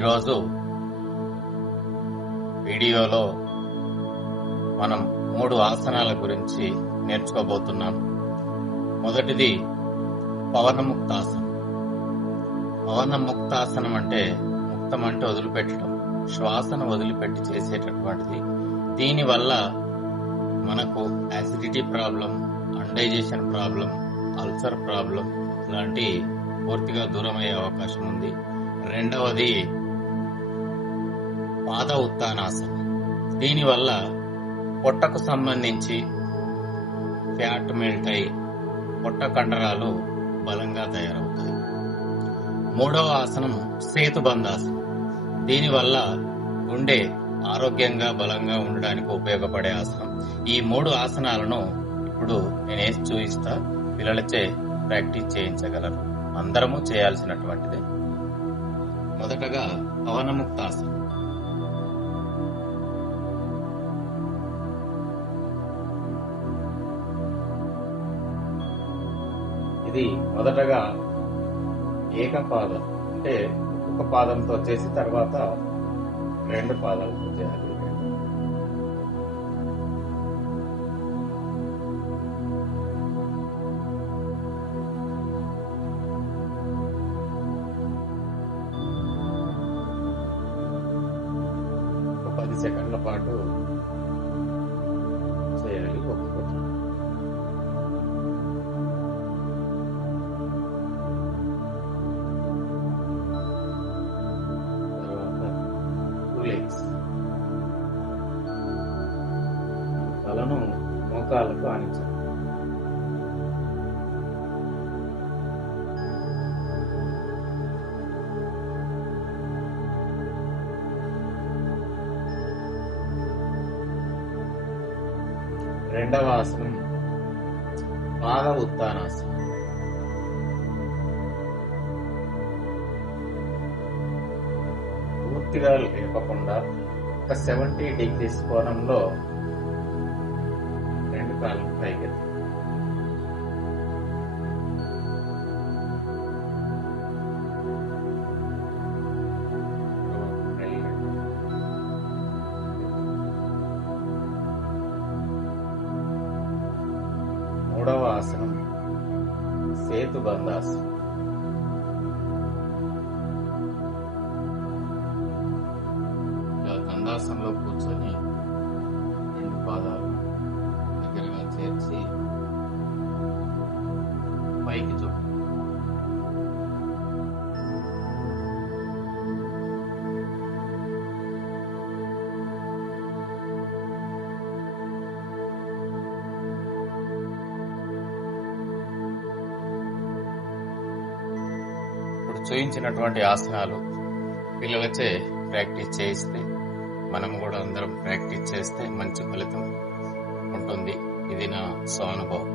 ఈరోజు వీడియోలో మనం 3 ఆసనాల గురించి నేర్చుకోబోతున్నాం. మొదటిది పవనముక్తాసనం. పవనముక్తాసనం అంటే ముక్తం అంటే వదిలిపెట్టడం, శ్వాసను వదిలిపెట్టి చేసేటటువంటిది. దీనివల్ల మనకు acidity problem, indigestion problem, ulcer problem లాంటి పూర్తిగా దూరమయ్యే అవకాశం ఉంది. రెండవది పాద ఉత్తానాసనం. దీనివల్ల పొట్టకు సంబంధించి ఫ్యాట్ మెల్ట్ అయి పొట్ట కండరాలు బలంగా తయారవుతాయి. మూడవ ఆసనం సేతుబంధాసనం. దీనివల్ల గుండె ఆరోగ్యంగా బలంగా ఉండడానికి ఉపయోగపడే ఆసనం. ఈ 3 ఆసనాలను ఇప్పుడు నేనేసి చూపిస్తా, పిల్లలచే ప్రాక్టీస్ చేయించగలరు. అందరము చేయాల్సినటువంటిదే. మొదటగా పవనముక్తాసనం. ఇది మొదటగా ఏకపాదం అంటే ఒక పాదంతో చేసి తర్వాత 2 పాదాలతో చేయాలి. ఒక 10 సెకండ్ల పాటు చేయాలి ఒక్కొక్కటి. తలను మోకాళ్ళకు ఆనించాలి. రెండవ ఆసనం పాద ఉత్తానాసనం. పూర్తిగా లేపకుండా ఒక 70 డిగ్రీస్ కోణంలో 2 కాళ్ళను పైకెత్తి మూడవ ఆసనం సేతుబంధాసనం. దండాసనంలో కూర్చొని 2 పాదాలు దగ్గరగా చేర్చి పైకి చూపు. ఇప్పుడు చూయించినటువంటి ఆసనాలు పిల్లలచే ప్రాక్టీస్ చేయిస్తే, మనం కూడా అందరం ప్రాక్టీస్ చేస్తే మంచి ఫలితం ఉంటుంది. ఇది నా స్వానుభవం.